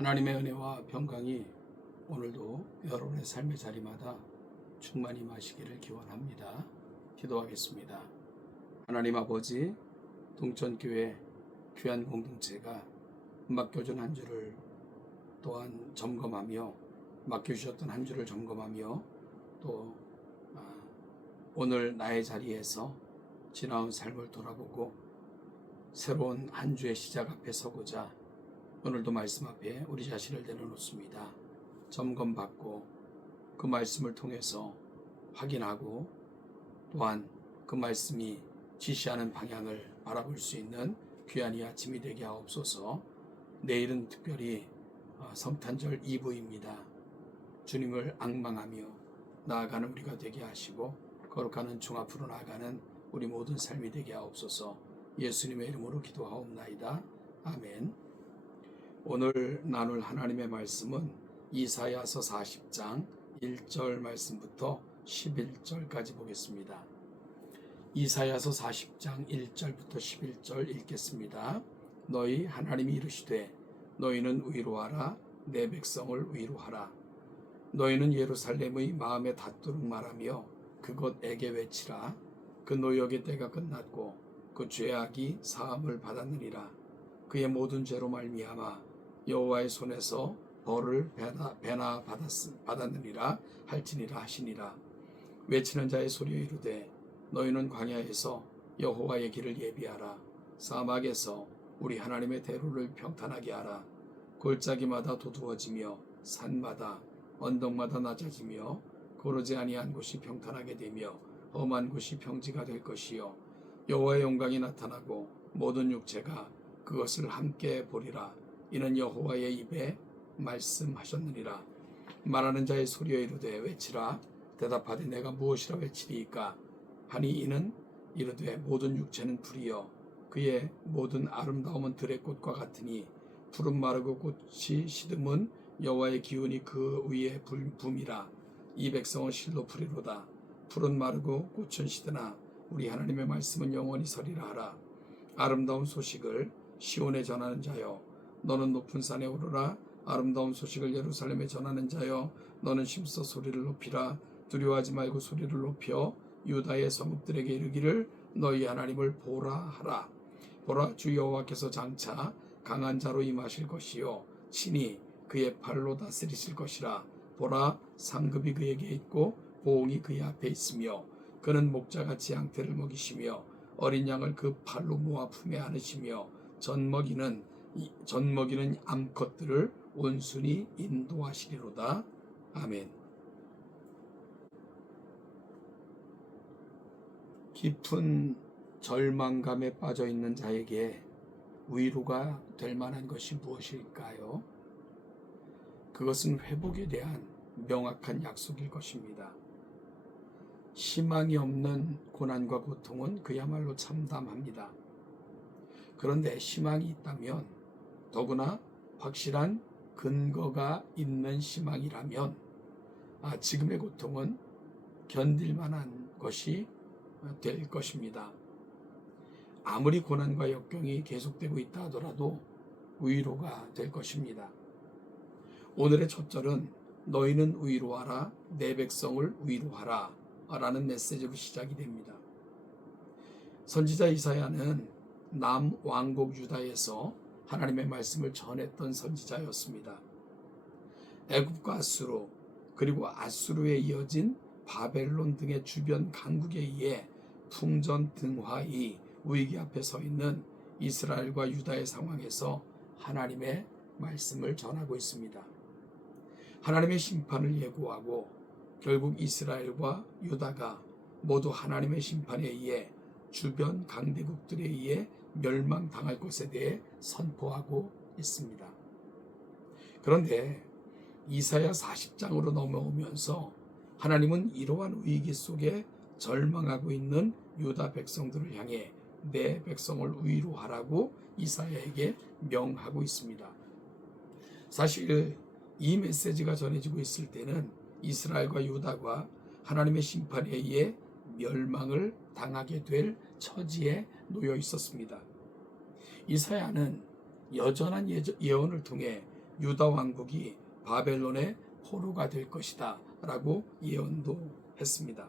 하나님의 은혜와 평강이 오늘도 여러분의 삶의 자리마다 충만히 마시기를 기원합니다. 기도하겠습니다. 하나님 아버지, 동천교회 귀한 공동체가 맡겨준 한 주를 또한 점검하며 맡겨주셨던 한 주를 점검하며 또 오늘 나의 자리에서 지나온 삶을 돌아보고 새로운 한 주의 시작 앞에 서고자 오늘도 말씀 앞에 우리 자신을 내려놓습니다. 점검받고 그 말씀을 통해서 확인하고 또한 그 말씀이 지시하는 방향을 바라볼 수 있는 귀한 이 아침이 되게 하옵소서. 내일은 특별히 성탄절 2부입니다. 주님을 앙망하며 나아가는 우리가 되게 하시고 거룩한 중 앞으로 나아가는 우리 모든 삶이 되게 하옵소서. 예수님의 이름으로 기도하옵나이다. 아멘. 오늘 나눌 하나님의 말씀은 이사야서 40장 1절 말씀부터 11절까지 보겠습니다. 이사야서 40장 1절부터 11절 읽겠습니다. 너희 하나님이 이르시되 너희는 위로하라, 내 백성을 위로하라. 너희는 예루살렘의 마음에 닿도록 말하며 그곳에게 외치라. 그 노역의 때가 끝났고 그 죄악이 사함을 받았느니라. 그의 모든 죄로 말미암아 여호와의 손에서 벌을 배나 받았느니라 할지니라 하시니라. 외치는 자의 소리에 이르되 너희는 광야에서 여호와의 길을 예비하라. 사막에서 우리 하나님의 대로를 평탄하게 하라. 골짜기마다 도두어지며 산마다 언덕마다 낮아지며 고르지 아니한 곳이 평탄하게 되며 험한 곳이 평지가 될 것이요 여호와의 영광이 나타나고 모든 육체가 그것을 함께 보리라. 이는 여호와의 입에 말씀하셨느니라. 말하는 자의 소리에 이르되 외치라. 대답하되 내가 무엇이라 외치리이까 하니 이는 이르되 모든 육체는 불이여 그의 모든 아름다움은 들의 꽃과 같으니 푸른 마르고 꽃이 시듬은 여호와의 기운이 그 위에 붐이라. 이 백성은 실로 풀이로다. 푸른 마르고 꽃은 시드나 우리 하나님의 말씀은 영원히 서리라 하라. 아름다운 소식을 시온에 전하는 자여 너는 높은 산에 오르라. 아름다운 소식을 예루살렘에 전하는 자여 너는 힘써 소리를 높이라. 두려워하지 말고 소리를 높여 유다의 성읍들에게 이르기를 너희 하나님을 보라 하라. 보라, 주 여호와께서 장차 강한 자로 임하실 것이요 친히 그의 팔로 다스리실 것이라. 보라, 상급이 그에게 있고 보응이 그의 앞에 있으며 그는 목자같이 양떼를 먹이시며 어린 양을 그 팔로 모아 품에 안으시며 젖먹이는 암컷들을 온순히 인도하시리로다. 아멘. 깊은 절망감에 빠져 있는 자에게 위로가 될 만한 것이 무엇일까요? 그것은 회복에 대한 명확한 약속일 것입니다. 희망이 없는 고난과 고통은 그야말로 참담합니다. 그런데 희망이 있다면, 더구나 확실한 근거가 있는 희망이라면 지금의 고통은 견딜 만한 것이 될 것입니다. 아무리 고난과 역경이 계속되고 있다 하더라도 위로가 될 것입니다. 오늘의 첫 절은 너희는 위로하라, 내 백성을 위로하라 라는 메시지로 시작이 됩니다. 선지자 이사야는 남왕국 유다에서 하나님의 말씀을 전했던 선지자였습니다. 애굽과 아수르 그리고 아수르에 이어진 바벨론 등의 주변 강국에 의해 풍전등화의 위기 앞에 서 있는 이스라엘과 유다의 상황에서 하나님의 말씀을 전하고 있습니다. 하나님의 심판을 예고하고 결국 이스라엘과 유다가 모두 하나님의 심판에 의해 주변 강대국들에 의해 멸망당할 것에 대해 선포하고 있습니다. 그런데 이사야 40장으로 넘어오면서 하나님은 이러한 위기 속에 절망하고 있는 유다 백성들을 향해 내 백성을 위로하라고 이사야에게 명하고 있습니다. 사실 이 메시지가 전해지고 있을 때는 이스라엘과 유다가 하나님의 심판에 의해 멸망을 당하게 될 처지에 놓여 있었습니다. 이사야는 여전한 예언을 통해 유다 왕국이 바벨론의 포로가 될 것이다 라고 예언도 했습니다.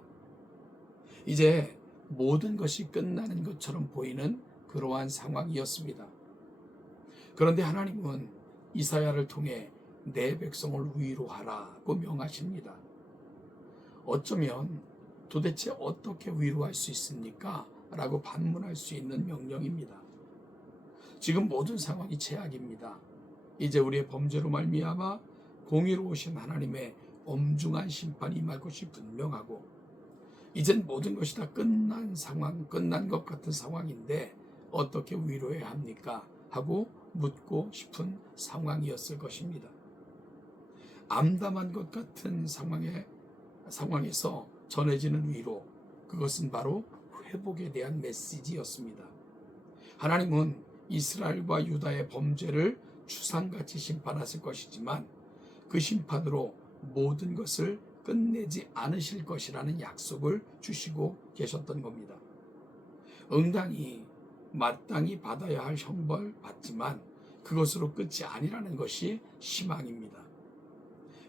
이제 모든 것이 끝나는 것처럼 보이는 그러한 상황이었습니다. 그런데 하나님은 이사야를 통해 내 백성을 위로하라고 명하십니다. 어쩌면 도대체 어떻게 위로할 수 있습니까? 라고 반문할 수 있는 명령입니다. 지금 모든 상황이 최악입니다. 이제 우리의 범죄로 말미암아 공의로우신 하나님의 엄중한 심판이 임할 것이 분명하고, 이젠 모든 것이 다 끝난 상황, 끝난 것 같은 상황인데 어떻게 위로해야 합니까? 하고 묻고 싶은 상황이었을 것입니다. 암담한 것 같은 상황에서 전해지는 위로, 그것은 바로 회복에 대한 메시지였습니다. 하나님은 이스라엘과 유다의 범죄를 추상같이 심판하실 것이지만 그 심판으로 모든 것을 끝내지 않으실 것이라는 약속을 주시고 계셨던 겁니다. 응당이 마땅히 받아야 할 형벌 받지만 그것으로 끝이 아니라는 것이 희망입니다.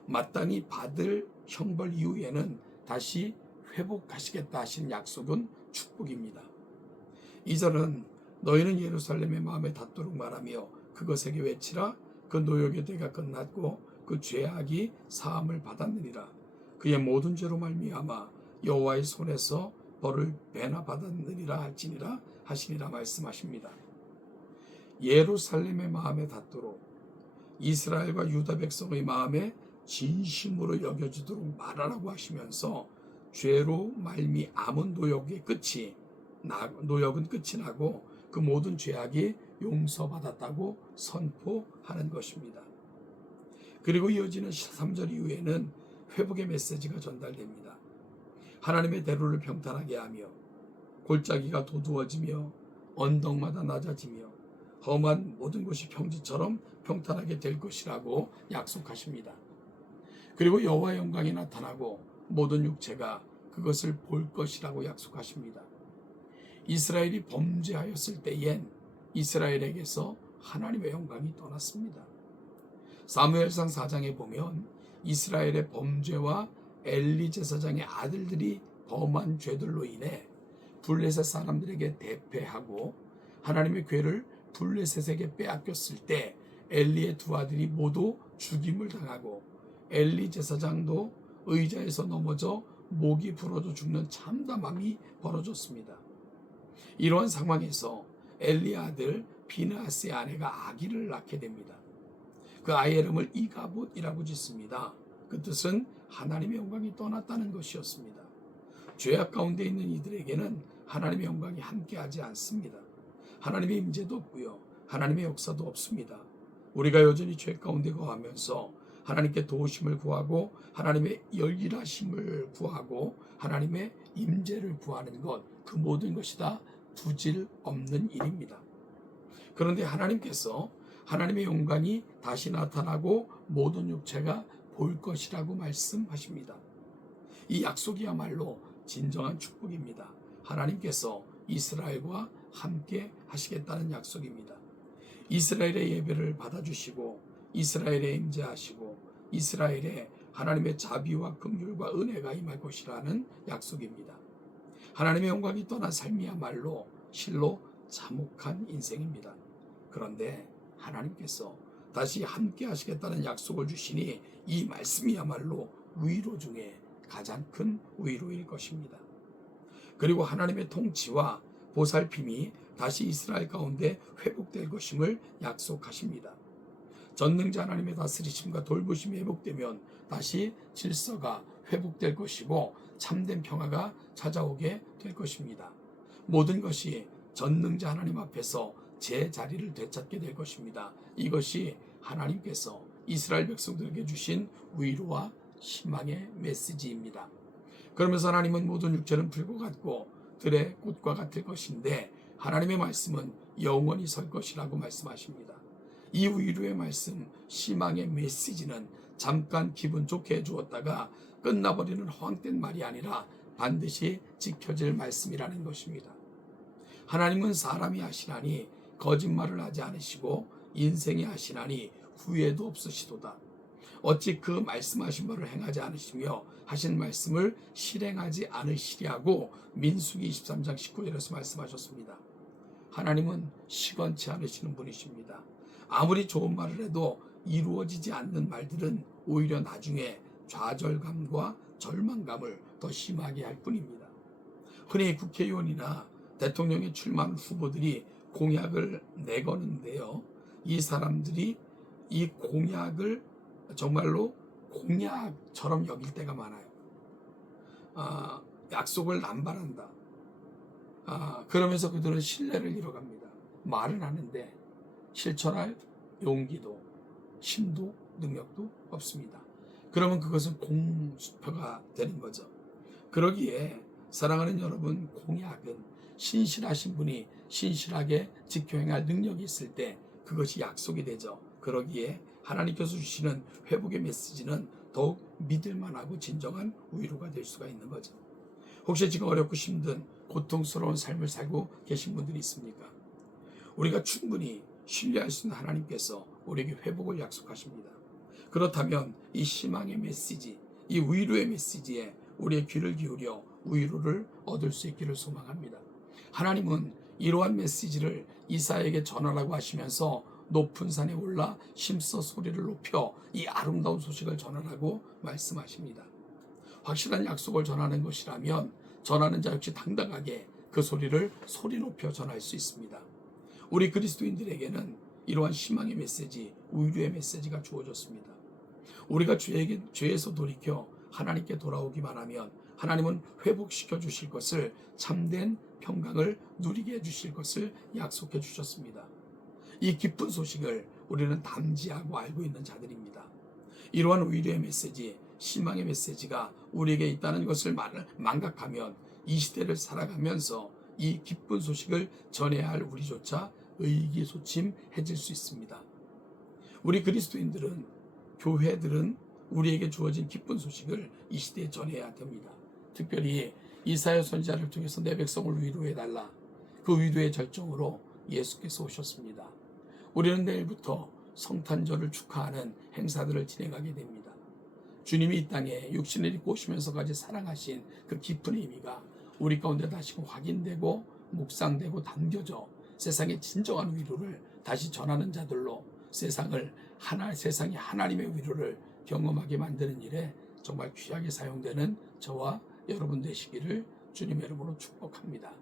마땅히 받을 형벌 이후에는 다시 회복하시겠다 하신 약속은 축복입니다. 2절은 너희는 예루살렘의 마음에 닿도록 말하며 그것에게 외치라. 그 노역의 때가 끝났고 그 죄악이 사함을 받았느니라. 그의 모든 죄로 말미암아 여호와의 손에서 벌을 배나 받았느니라 할지니라 하시니라 말씀하십니다. 예루살렘의 마음에 닿도록, 이스라엘과 유다 백성의 마음에 진심으로 여겨지도록 말하라고 하시면서 죄로 말미암은 노역은 끝이 나고 그 모든 죄악이 용서받았다고 선포하는 것입니다. 그리고 이어지는 3절 이후에는 회복의 메시지가 전달됩니다. 하나님의 대로를 평탄하게 하며 골짜기가 도두어지며 언덕마다 낮아지며 험한 모든 곳이 평지처럼 평탄하게 될 것이라고 약속하십니다. 그리고 여호와의 영광이 나타나고 모든 육체가 그것을 볼 것이라고 약속하십니다. 이스라엘이 범죄하였을 때엔 이스라엘에게서 하나님의 영광이 떠났습니다. 사무엘상 4장에 보면 이스라엘의 범죄와 엘리 제사장의 아들들이 범한 죄들로 인해 블레셋 사람들에게 대패하고 하나님의 궤를 블레셋에게 빼앗겼을 때 엘리의 두 아들이 모두 죽임을 당하고 엘리 제사장도 의자에서 넘어져 목이 부러져 죽는 참담함이 벌어졌습니다. 이러한 상황에서 엘리의 아들 비느하스의 아내가 아기를 낳게 됩니다. 그 아이의 이름을 이가봇이라고 짓습니다. 그 뜻은 하나님의 영광이 떠났다는 것이었습니다. 죄악 가운데 있는 이들에게는 하나님의 영광이 함께하지 않습니다. 하나님의 임재도 없고요, 하나님의 역사도 없습니다. 우리가 여전히 죄 가운데 거하면서 하나님께 도우심을 구하고 하나님의 열일하심을 구하고 하나님의 임재를 구하는 것, 그 모든 것이 다 부질 없는 일입니다. 그런데 하나님께서 하나님의 영광이 다시 나타나고 모든 육체가 볼 것이라고 말씀하십니다. 이 약속이야말로 진정한 축복입니다. 하나님께서 이스라엘과 함께 하시겠다는 약속입니다. 이스라엘의 예배를 받아주시고 이스라엘에 임재하시고 이스라엘에 하나님의 자비와 긍휼과 은혜가 임할 것이라는 약속입니다. 하나님의 영광이 떠난 삶이야말로 실로 참혹한 인생입니다. 그런데 하나님께서 다시 함께 하시겠다는 약속을 주시니 이 말씀이야말로 위로 중에 가장 큰 위로일 것입니다. 그리고 하나님의 통치와 보살핌이 다시 이스라엘 가운데 회복될 것임을 약속하십니다. 전능자 하나님의 다스리심과 돌보심이 회복되면 다시 질서가 회복될 것이고 참된 평화가 찾아오게 될 것입니다. 모든 것이 전능자 하나님 앞에서 제 자리를 되찾게 될 것입니다. 이것이 하나님께서 이스라엘 백성들에게 주신 위로와 희망의 메시지입니다. 그러면서 하나님은 모든 육체는 불과 같고 들의 꽃과 같을 것인데 하나님의 말씀은 영원히 설 것이라고 말씀하십니다. 이 위로의 말씀, 희망의 메시지는 잠깐 기분 좋게 해주었다가 끝나버리는 허황된 말이 아니라 반드시 지켜질 말씀이라는 것입니다. 하나님은 사람이 하시나니 거짓말을 하지 않으시고 인생이 하시나니 후회도 없으시도다. 어찌 그 말씀하신 바를 행하지 않으시며 하신 말씀을 실행하지 않으시리하고 민수기 23장 19절에서 말씀하셨습니다. 하나님은 시건치 않으시는 분이십니다. 아무리 좋은 말을 해도 이루어지지 않는 말들은 오히려 나중에 좌절감과 절망감을 더 심하게 할 뿐입니다. 흔히 국회의원이나 대통령에 출마한 후보들이 공약을 내거는데요. 이 사람들이 이 공약을 정말로 공약처럼 여길 때가 많아요. 약속을 남발한다. 그러면서 그들은 신뢰를 잃어갑니다. 말은 하는데 실천할 용기도 힘도 능력도 없습니다. 그러면 그것은 공수표가 되는 거죠. 그러기에 사랑하는 여러분, 공약은 신실하신 분이 신실하게 지켜 행할 능력이 있을 때 그것이 약속이 되죠. 그러기에 하나님께서 주시는 회복의 메시지는 더욱 믿을만하고 진정한 위로가 될 수가 있는 거죠. 혹시 지금 어렵고 힘든 고통스러운 삶을 살고 계신 분들이 있습니까? 우리가 충분히 신뢰할 수 있는 하나님께서 우리에게 회복을 약속하십니다. 그렇다면 이 희망의 메시지, 이 위로의 메시지에 우리의 귀를 기울여 위로를 얻을 수 있기를 소망합니다. 하나님은 이러한 메시지를 이사야에게 전하라고 하시면서 높은 산에 올라 힘써 소리를 높여 이 아름다운 소식을 전하라고 말씀하십니다. 확실한 약속을 전하는 것이라면 전하는 자 역시 당당하게 그 소리를 소리 높여 전할 수 있습니다. 우리 그리스도인들에게는 이러한 희망의 메시지, 위로의 메시지가 주어졌습니다. 우리가 죄에서 돌이켜 하나님께 돌아오기만 하면 하나님은 회복시켜 주실 것을, 참된 평강을 누리게 해주실 것을 약속해 주셨습니다. 이 기쁜 소식을 우리는 담지하고 알고 있는 자들입니다. 이러한 위로의 메시지, 희망의 메시지가 우리에게 있다는 것을 망각하면 이 시대를 살아가면서 이 기쁜 소식을 전해야 할 우리조차 의기소침해질 수 있습니다. 우리 그리스도인들은, 교회들은 우리에게 주어진 기쁜 소식을 이 시대에 전해야 됩니다. 특별히 이사야 선지자를 통해서 내 백성을 위로해달라. 그 위로의 절정으로 예수께서 오셨습니다. 우리는 내일부터 성탄절을 축하하는 행사들을 진행하게 됩니다. 주님이 이 땅에 육신을 입고 오시면서까지 사랑하신 그 깊은 의미가 우리 가운데 다시금 확인되고 묵상되고 담겨져 세상의 진정한 위로를 다시 전하는 자들로 세상이 하나님의 위로를 경험하게 만드는 일에 정말 귀하게 사용되는 저와 여러분 되시기를 주님의 이름으로 축복합니다.